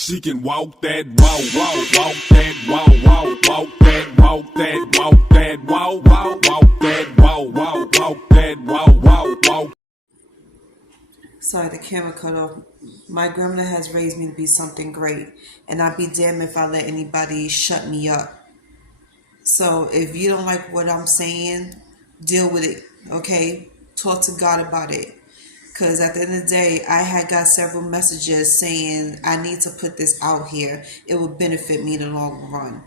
She can walk that walk, walk that walk, walk that walk, that walk, walk that walk. Sorry, the camera cut off. My grandmother has raised me to be something great, and I'd be damned if I let anybody shut me up. So if you don't like what I'm saying, deal with it, okay? Talk to God about it. Because at the end of the day, I had got several messages saying I need to put this out here. It will benefit me in the long run.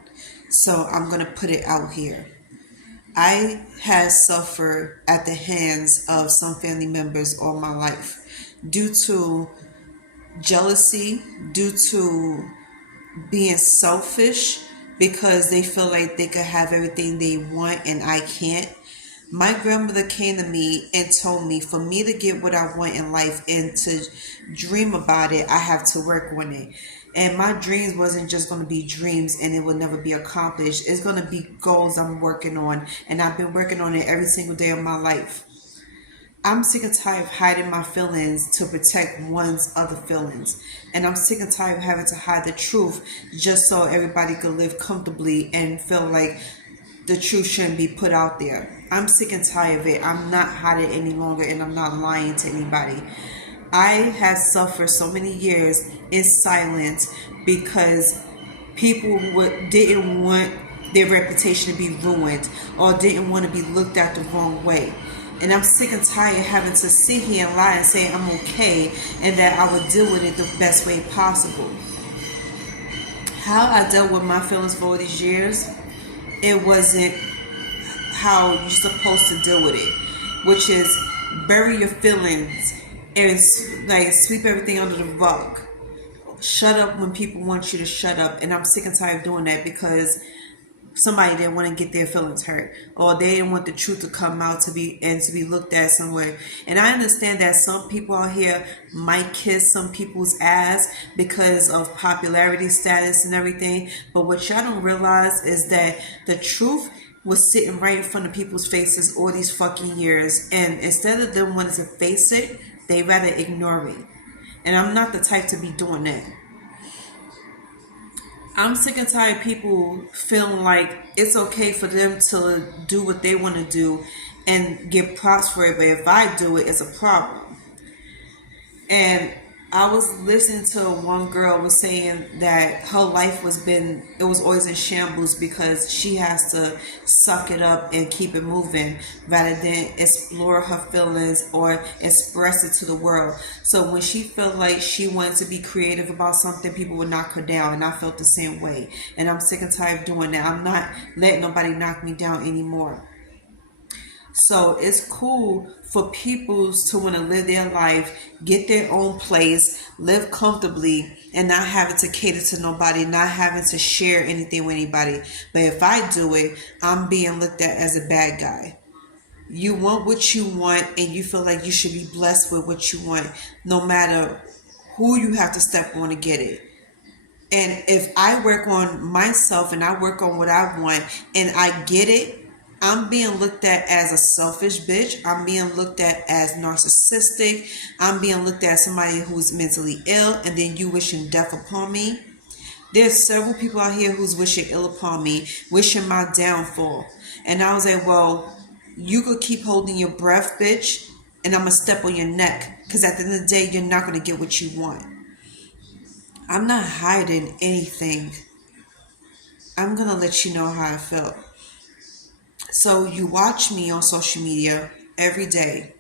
So I'm going to put it out here. I had suffered at the hands of some family members all my life due to jealousy, due to being selfish because they feel like they could have everything they want and I can't. My grandmother came to me and told me for me to get what I want in life and to dream about it, I have to work on it. And my dreams wasn't just going to be dreams and it will never be accomplished. It's going to be goals I'm working on, and I've been working on it every single day of my life. I'm sick and tired of hiding my feelings to protect one's other feelings. And I'm sick and tired of having to hide the truth just so everybody can live comfortably and feel like the truth shouldn't be put out there. I'm sick and tired of it. I'm not hiding any longer, and I'm not lying to anybody. I have suffered so many years in silence because people didn't want their reputation to be ruined or didn't want to be looked at the wrong way. And I'm sick and tired of having to sit here and lie and say I'm okay and that I would deal with it the best way possible. How I dealt with my feelings for all these years, it wasn't how you're supposed to deal with it, which is bury your feelings and like sweep everything under the rug. Shut up when people want you to shut up. And I'm sick and tired of doing that because somebody didn't want to get their feelings hurt, or they didn't want the truth to come out to be looked at somewhere. And I understand that some people out here might kiss some people's ass because of popularity status and everything, but what y'all don't realize is that the truth was sitting right in front of people's faces all these fucking years, and instead of them wanting to face it, they rather ignore it. And I'm not the type to be doing that. I'm sick and tired of people feeling like it's okay for them to do what they want to do and get props for it, but if I do it, it's a problem. And I was listening to one girl was saying that her life was always in shambles because she has to suck it up and keep it moving rather than explore her feelings or express it to the world. So when she felt like she wanted to be creative about something, people would knock her down, and I felt the same way. And I'm sick and tired of doing that. I'm not letting nobody knock me down anymore. So it's cool for people to want to live their life, get their own place, live comfortably, and not having to cater to nobody, not having to share anything with anybody. But if I do it, I'm being looked at as a bad guy. You want what you want, and you feel like you should be blessed with what you want, no matter who you have to step on to get it. And if I work on myself and I work on what I want and I get it, I'm being looked at as a selfish bitch. I'm being looked at as narcissistic. I'm being looked at as somebody who's mentally ill, and then you wishing death upon me. There's several people out here who's wishing ill upon me, wishing my downfall. And I was like, well, you could keep holding your breath, bitch, and I'm going to step on your neck. Because at the end of the day, you're not going to get what you want. I'm not hiding anything. I'm going to let you know how I felt. So you watch me on social media every day.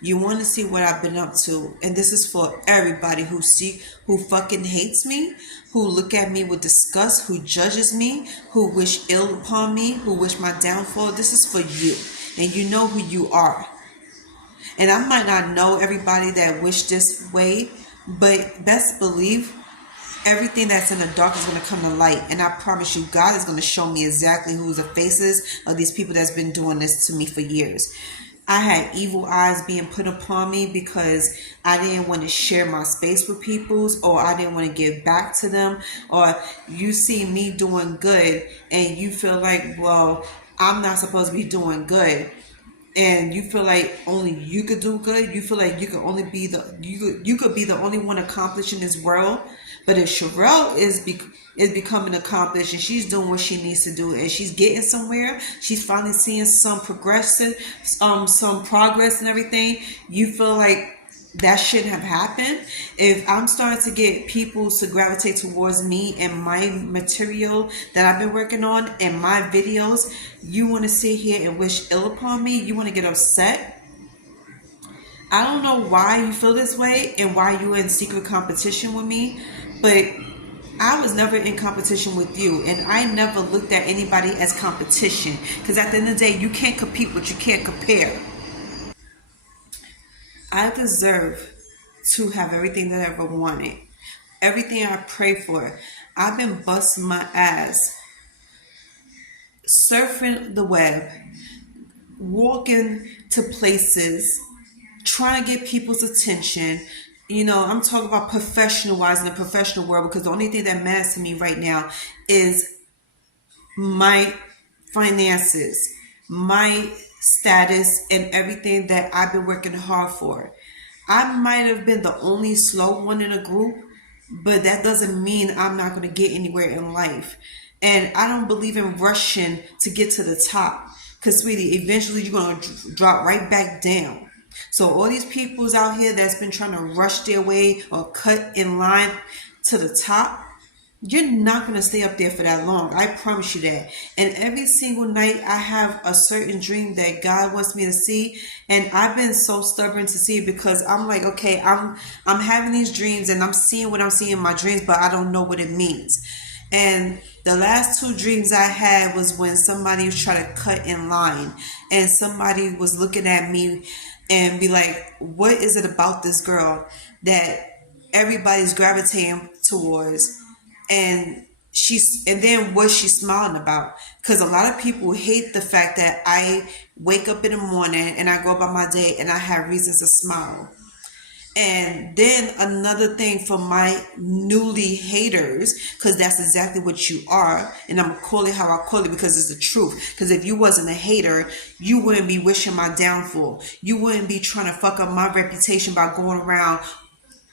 You want to see what I've been up to. And this is for everybody who fucking hates me, who look at me with disgust, who judges me, who wish ill upon me, who wish my downfall. This is for you. And you know who you are. And I might not know everybody that wish this way, but best believe everything that's in the dark is going to come to light. And I promise you, God is going to show me exactly who's the faces of these people that's been doing this to me for years. I had evil eyes being put upon me because I didn't want to share my space with people, or I didn't want to give back to them, or you see me doing good and you feel like, well, I'm not supposed to be doing good. And you feel like only you could do good. You feel like you could only be you could be the only one accomplishing this world. But if Sherelle is becoming accomplished and she's doing what she needs to do and she's getting somewhere, she's finally seeing some progression, some progress and everything, you feel like that shouldn't have happened. If I'm starting to get people to gravitate towards me and my material that I've been working on and my videos, you want to sit here and wish ill upon me, you want to get upset. I don't know why you feel this way and why you're in secret competition with me, but I was never in competition with you, and I never looked at anybody as competition, because at the end of the day, you can't compete what you can't compare. I deserve to have everything that I ever wanted, everything I pray for. I've been busting my ass, surfing the web, walking to places, trying to get people's attention. You know, I'm talking about professional wise in the professional world, because the only thing that matters to me right now is my finances, my status, and everything that I've been working hard for. I might have been the only slow one in a group, but that doesn't mean I'm not going to get anywhere in life. And I don't believe in rushing to get to the top, because, sweetie, eventually you're going to drop right back down. So all these peoples out here that's been trying to rush their way or cut in line to the top, you're not going to stay up there for that long. I promise you that. And every single night I have a certain dream that God wants me to see. And I've been so stubborn to see it, because I'm like, okay, I'm having these dreams and I'm seeing what I'm seeing in my dreams, but I don't know what it means. And the last two dreams I had was when somebody was trying to cut in line and somebody was looking at me and be like, what is it about this girl that everybody's gravitating towards? And then what's she smiling about? Because a lot of people hate the fact that I wake up in the morning and I go about my day and I have reasons to smile. And then another thing for my newly haters, because that's exactly what you are, and I'm gonna call it how I call it because it's the truth. Because if you wasn't a hater, you wouldn't be wishing my downfall. You wouldn't be trying to fuck up my reputation by going around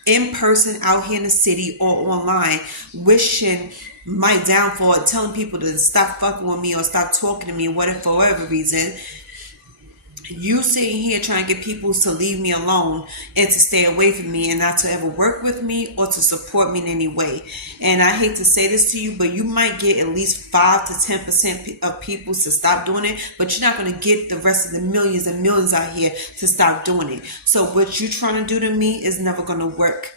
in person out here in the city or online wishing my downfall, telling people to stop fucking with me or stop talking to me, whatever, for whatever reason. You sitting here trying to get people to leave me alone and to stay away from me and not to ever work with me or to support me in any way. And I hate to say this to you, but you might get at least 5 to 10% of people to stop doing it, but you're not going to get the rest of the millions and millions out here to stop doing it. So what you're trying to do to me is never going to work.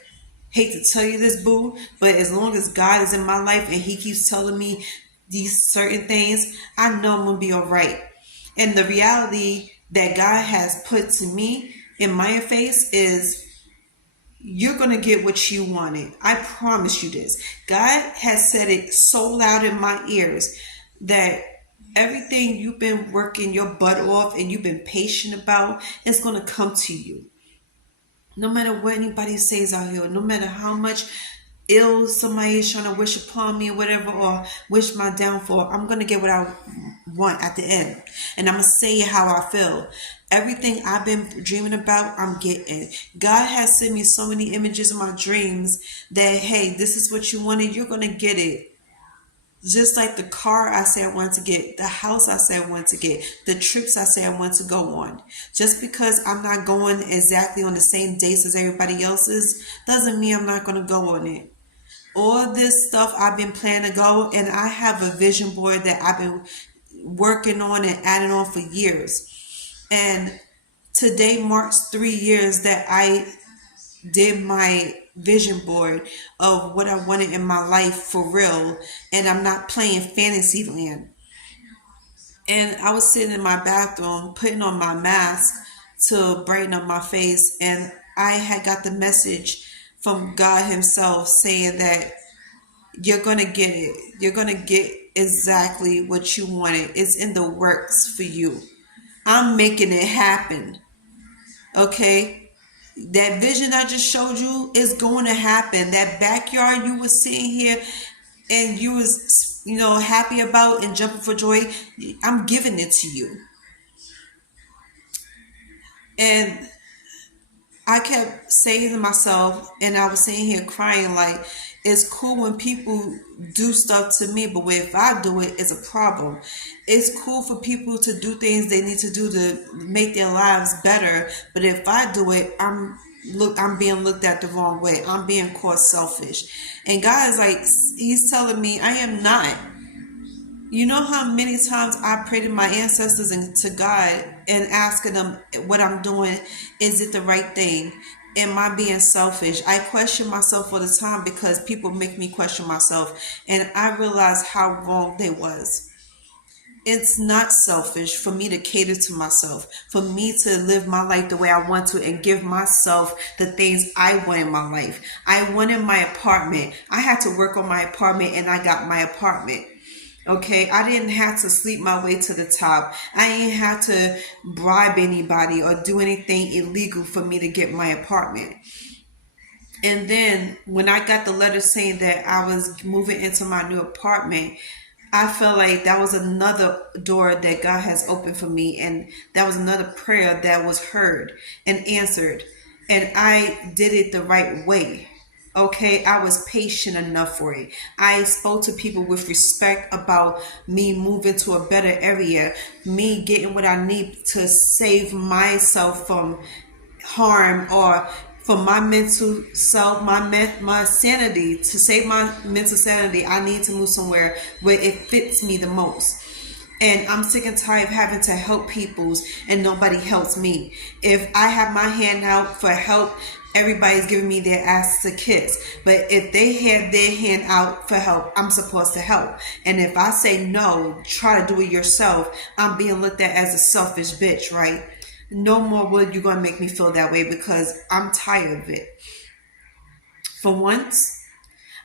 Hate to tell you this, boo, but as long as God is in my life and he keeps telling me these certain things, I know I'm going to be all right. And the reality that God has put to me in my face is, you're going to get what you wanted. I promise you this. God has said it so loud in my ears that everything you've been working your butt off and you've been patient about is going to come to you. No matter what anybody says out here, no matter how much ill somebody is trying to wish upon me or whatever, or wish my downfall, I'm going to get what I want at the end. And I'm going to say how I feel. Everything I've been dreaming about, I'm getting. God has sent me so many images in my dreams that, hey, this is what you wanted, you're going to get it. Just like the car I said I wanted to get, the house I said I wanted to get, the trips I said I wanted to go on. Just because I'm not going exactly on the same dates as everybody else's doesn't mean I'm not going to go on it. All this stuff I've been planning to go, and I have a vision board that I've been working on and adding on for years. And today marks 3 years that I did my vision board of what I wanted in my life for real, and I'm not playing Fantasyland. And I was sitting in my bathroom putting on my mask to brighten up my face, and I had got the message from God himself saying that you're gonna get it. You're gonna get exactly what you wanted. It's in the works for you. I'm making it happen. Okay? That vision I just showed you is going to happen. That backyard you were sitting here and you was, happy about and jumping for joy, I'm giving it to you. And I kept saying to myself, and I was sitting here crying like, It's cool when people do stuff to me, but if I do it, it's a problem. It's cool for people to do things they need to do to make their lives better, but if I do it, I'm being looked at the wrong way. I'm being called selfish. And God is like, He's telling me I am not. You know how many times I prayed to my ancestors and to God and asking them what I'm doing, is it the right thing? Am I being selfish? I question myself all the time because people make me question myself, and I realized how wrong they was. It's not selfish for me to cater to myself, for me to live my life the way I want to and give myself the things I want in my life. I wanted my apartment. I had to work on my apartment and I got my apartment. Okay, I didn't have to sleep my way to the top. I didn't have to bribe anybody or do anything illegal for me to get my apartment. And then when I got the letter saying that I was moving into my new apartment, I felt like that was another door that God has opened for me. And that was another prayer that was heard and answered. And I did it the right way. Okay, I was patient enough for it. I spoke to people with respect about me moving to a better area, me getting what I need to save myself from harm, or for my mental self, my sanity, to save my mental sanity. I need to move somewhere where it fits me the most. And I'm sick and tired of having to help peoples and nobody helps me. If I have my hand out for help, everybody's giving me their ass to kiss. But if they have their hand out for help, I'm supposed to help. And if I say no, try to do it yourself, I'm being looked at as a selfish bitch, right? No more will you gonna make me feel that way, because I'm tired of it. For once,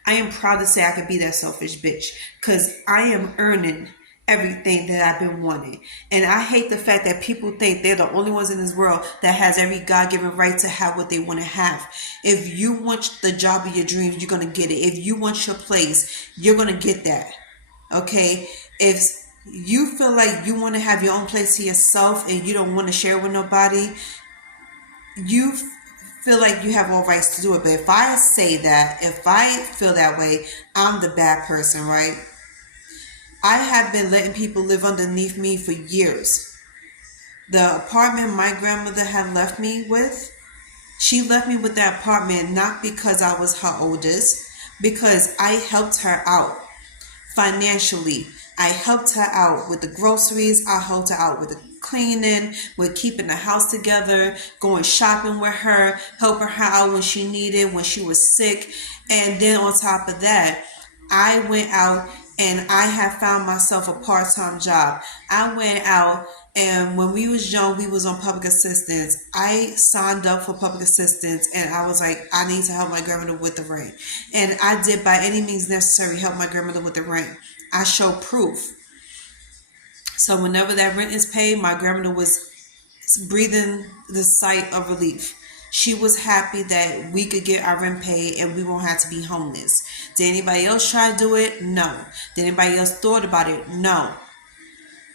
I am proud to say I could be that selfish bitch, because I am earning everything that I've been wanting. And I hate the fact that people think they're the only ones in this world that has every God-given right to have what they want to have. If you want the job of your dreams, you're going to get it. If you want your place, you're going to get that. Okay? If you feel like you want to have your own place to yourself and you don't want to share with nobody, you feel like you have all rights to do it. But if I say that, if I feel that way, I'm the bad person, right? I have been letting people live underneath me for years. The apartment my grandmother had left me with, she left me with that apartment not because I was her oldest, because I helped her out financially. I helped her out with the groceries. I helped her out with the cleaning, with keeping the house together, going shopping with her, helping her out when she needed, when she was sick. And then on top of that, I went out and I have found myself a part-time job. I went out, and when we was young, we was on public assistance. I signed up for public assistance, and I was like, I need to help my grandmother with the rent. And I did, by any means necessary, help my grandmother with the rent. I showed proof. So whenever that rent is paid, my grandmother was breathing the sigh of relief. She was happy that we could get our rent paid and we won't have to be homeless. Did anybody else try to do it? No. Did anybody else thought about it? No.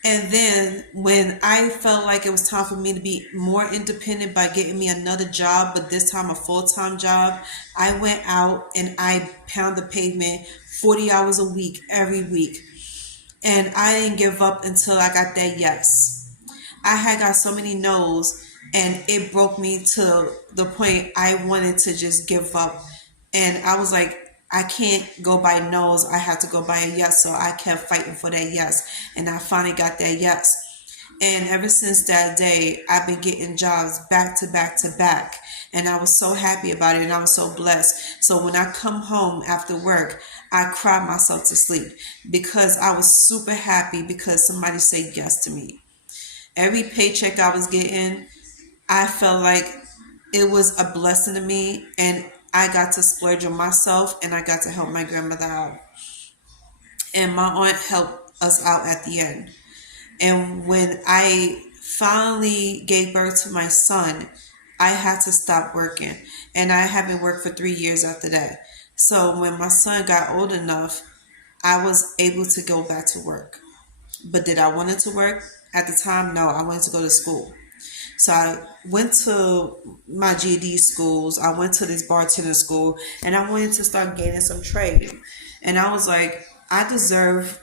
And then when I felt like it was time for me to be more independent by getting me another job, but this time a full-time job, I went out and I pounded the pavement 40 hours a week, every week. And I didn't give up until I got that yes. I had got so many no's, and it broke me to the point I wanted to just give up. And I was like, I can't go by no's. I have to go by a yes. So I kept fighting for that yes. And I finally got that yes. And ever since that day, I've been getting jobs back to back to back. And I was so happy about it, and I was so blessed. So when I come home after work, I cry myself to sleep because I was super happy because somebody said yes to me. Every paycheck I was getting, I felt like it was a blessing to me, and I got to splurge on myself, and I got to help my grandmother out. And my aunt helped us out at the end. And when I finally gave birth to my son, I had to stop working. And I haven't worked for 3 years after that. So when my son got old enough, I was able to go back to work. But did I want it to work? At the time, no, I wanted to go to school. So I went to my GED schools. I went to this bartender school, and I wanted to start gaining some trade. And I was like, I deserve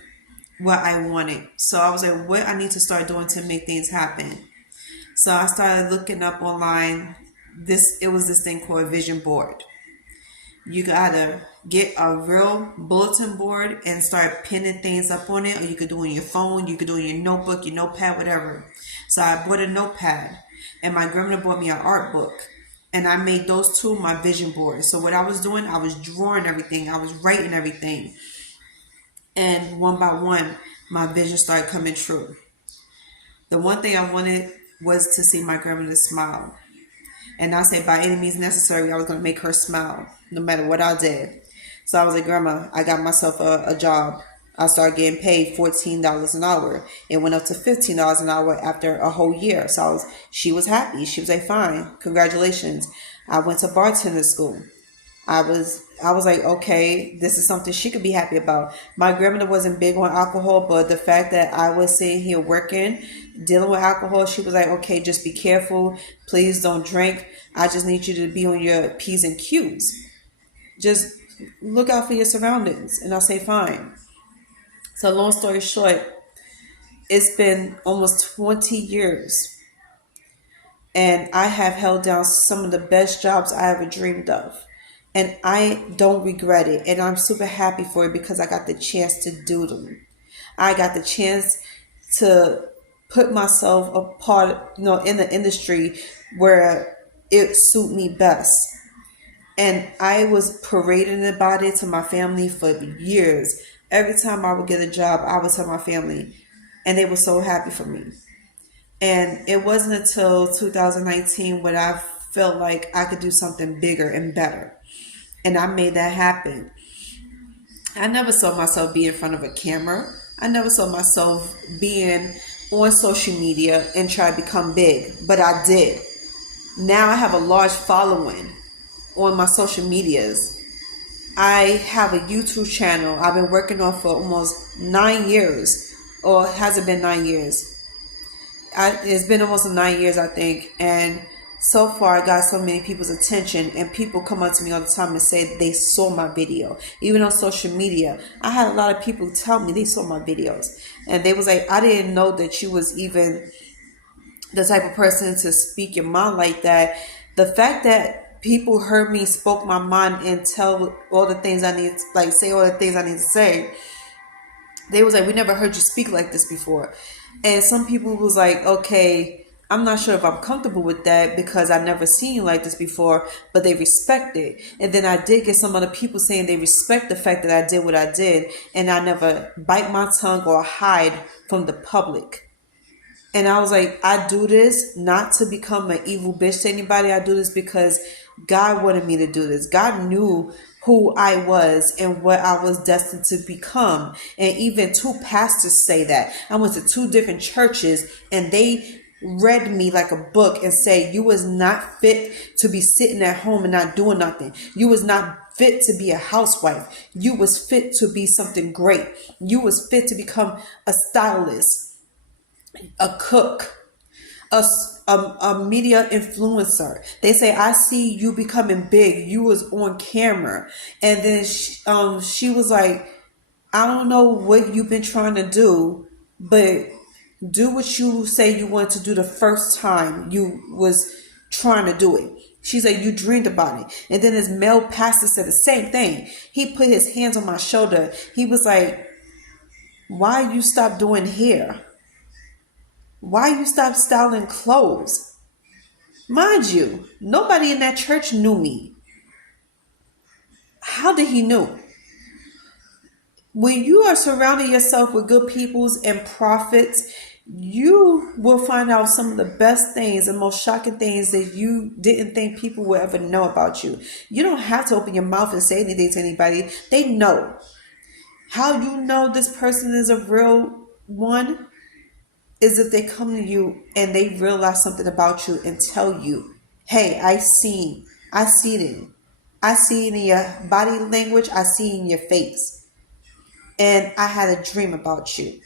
what I wanted. So I was like, what I need to start doing to make things happen. So I started looking up online. It was this thing called a vision board. You could either get a real bulletin board and start pinning things up on it, or you could do it on your phone, you could do it in your notebook, your notepad, whatever. So I bought a notepad, and my grandmother bought me an art book. And I made those two my vision boards. So what I was doing, I was drawing everything, I was writing everything. And one by one, my vision started coming true. The one thing I wanted was to see my grandmother smile. And I said, by any means necessary, I was going to make her smile, no matter what I did. So I was like, Grandma, I got myself a job. I started getting paid $14 an hour. It went up to $15 an hour after a whole year. So she was happy. She was like, fine, congratulations. I went to bartender school. I was like, okay, this is something she could be happy about. My grandmother wasn't big on alcohol, but the fact that I was sitting here working, dealing with alcohol, she was like, okay, just be careful. Please don't drink. I just need you to be on your P's and Q's. Just look out for your surroundings. And I say, fine. So long story short, it's been almost 20 years. And I have held down some of the best jobs I ever dreamed of. And I don't regret it. And I'm super happy for it because I got the chance to do them. I got the chance to put myself a part, in the industry where it suit me best. And I was parading about it to my family for years. Every time I would get a job, I would tell my family, and they were so happy for me. And it wasn't until 2019 when I felt like I could do something bigger and better. And I made that happen. I never saw myself being in front of a camera. I never saw myself being on social media and try to become big, but I did. Now I have a large following on my social medias. I have a YouTube channel I've been working on for almost 9 years, or has it been 9 years? It's been almost 9 years, I think, and so far I got so many people's attention, and people come up to me all the time and say they saw my video. Even on social media, I had a lot of people tell me they saw my videos, and they was like, I didn't know that you was even the type of person to speak your mind like that. The fact that people heard me, spoke my mind, and tell all the things I need, like say all the things I need to say, they was like, we never heard you speak like this before. And some people was like, okay, I'm not sure if I'm comfortable with that because I never seen you like this before, but they respect it. And then I did get some other people saying they respect the fact that I did what I did, and I never bite my tongue or hide from the public. And I was like, I do this not to become an evil bitch to anybody. I do this because God wanted me to do this. God knew who I was and what I was destined to become. And even two pastors say that. I went to two different churches and they read me like a book and say, you was not fit to be sitting at home and not doing nothing. You was not fit to be a housewife. You was fit to be something great. You was fit to become a stylist, a cook, a media influencer. They say, I see you becoming big. You was on camera. And then she was like, I don't know what you've been trying to do, but do what you say you want to do the first time you was trying to do it. She said, you dreamed about it. And then his male pastor said the same thing. He put his hands on my shoulder. He was like, why you stop doing hair? Why you stop styling clothes? Mind you, nobody in that church knew me. How did he know? When you are surrounding yourself with good peoples and prophets, you will find out some of the best things and most shocking things that you didn't think people would ever know about you. You don't have to open your mouth and say anything to anybody. They know. How you know this person is a real one is if they come to you and they realize something about you and tell you, hey, I see it. I see it in your body language. I see it in your face. And I had a dream about you.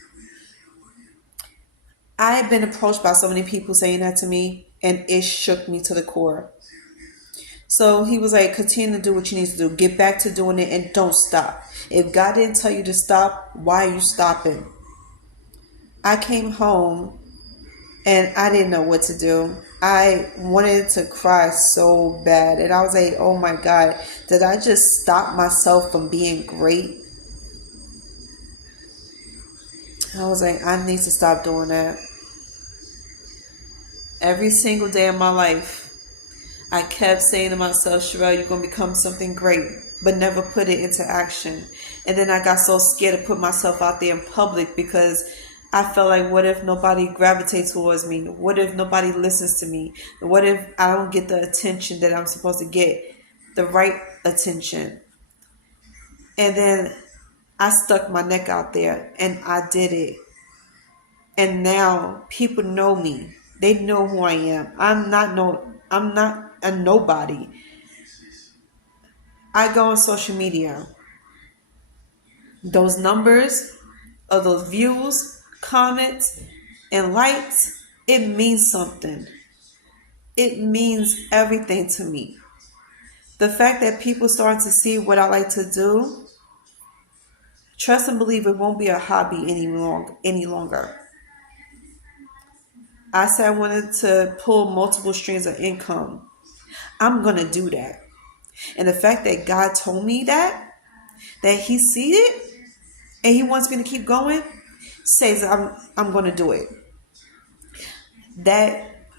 I have been approached by so many people saying that to me, and it shook me to the core. So he was like, continue to do what you need to do. Get back to doing it and don't stop. If God didn't tell you to stop, why are you stopping? I came home and I didn't know what to do. I wanted to cry so bad. And I was like, oh my God, did I just stop myself from being great? I was like, I need to stop doing that. Every single day of my life, I kept saying to myself, Sherelle, you're going to become something great, but never put it into action. And then I got so scared to put myself out there in public because I felt like, what if nobody gravitates towards me? What if nobody listens to me? What if I don't get the attention that I'm supposed to get, the right attention? And then I stuck my neck out there and I did it. And now people know me. They know who I am. I'm not a nobody. I go on social media. Those numbers of those views, comments, and likes, it means something. It means everything to me. The fact that people start to see what I like to do, trust and believe it won't be a hobby any longer. I said I wanted to pull multiple streams of income. I'm going to do that. And the fact that God told me that He sees it and He wants me to keep going, says I'm going to do it. That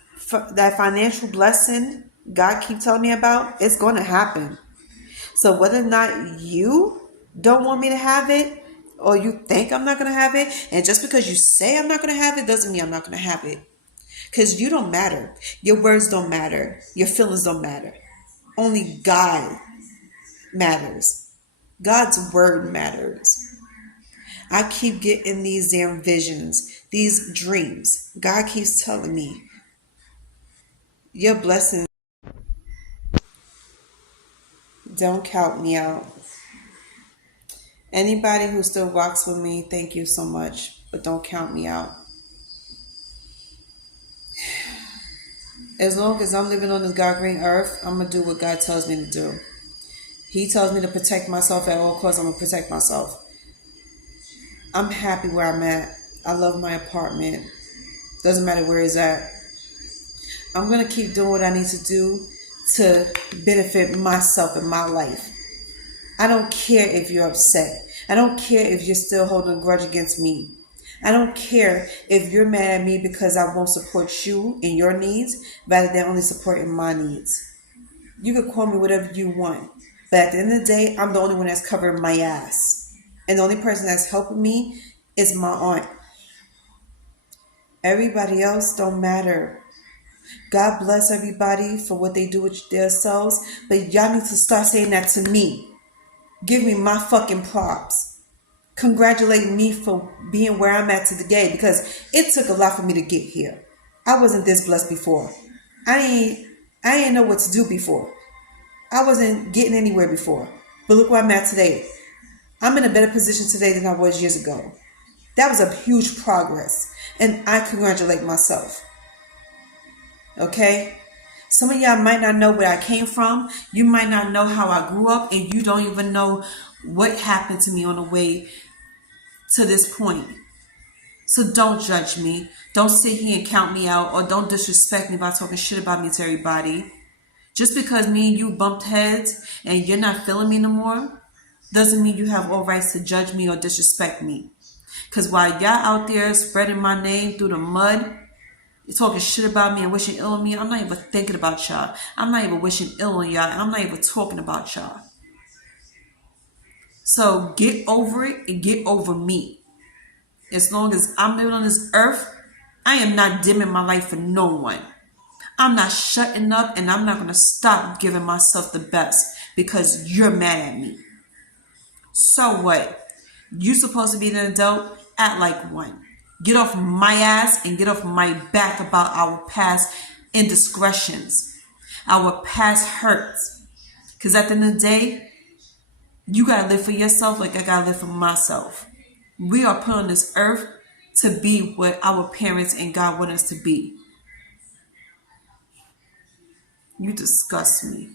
financial blessing God keeps telling me about, it's going to happen. So whether or not you don't want me to have it, or you think I'm not going to have it, and just because you say I'm not going to have it doesn't mean I'm not going to have it. Because you don't matter. Your words don't matter. Your feelings don't matter. Only God matters. God's word matters. I keep getting these damn visions, these dreams. God keeps telling me, your blessings don't count me out. Anybody who still rocks with me, thank you so much, but don't count me out. As long as I'm living on this God green earth, I'm going to do what God tells me to do. He tells me to protect myself at all costs. I'm going to protect myself. I'm happy where I'm at. I love my apartment. Doesn't matter where it's at. I'm going to keep doing what I need to do to benefit myself and my life. I don't care if you're upset. I don't care if you're still holding a grudge against me. I don't care if you're mad at me because I won't support you in your needs rather than only supporting my needs. You can call me whatever you want. But at the end of the day, I'm the only one that's covering my ass. And the only person that's helping me is my aunt. Everybody else don't matter. God bless everybody for what they do with themselves. But y'all need to start saying that to me. Give me my fucking props. Congratulate me for being where I'm at today, because it took a lot for me to get here. I wasn't this blessed before. I ain't know what to do before. I wasn't getting anywhere before. But look where I'm at today. I'm in a better position today than I was years ago. That was a huge progress. And I congratulate myself. Okay? Some of y'all might not know where I came from. You might not know how I grew up. And you don't even know what happened to me on the way to this point. So don't judge me. Don't sit here and count me out, or don't disrespect me by talking shit about me to everybody. Just because me and you bumped heads and you're not feeling me no more doesn't mean you have all rights to judge me or disrespect me. Because while y'all out there spreading my name through the mud, you're talking shit about me and wishing ill on me, I'm not even thinking about y'all. I'm not even wishing ill on y'all. I'm not even talking about y'all. So get over it and get over me. As long as I'm living on this earth, I am not dimming my light for no one. I'm not shutting up, and I'm not going to stop giving myself the best because you're mad at me. So what? You supposed to be an adult? Act like one. Get off my ass and get off my back about our past indiscretions, our past hurts. Because at the end of the day, you got to live for yourself like I got to live for myself. We are put on this earth to be what our parents and God want us to be. You disgust me.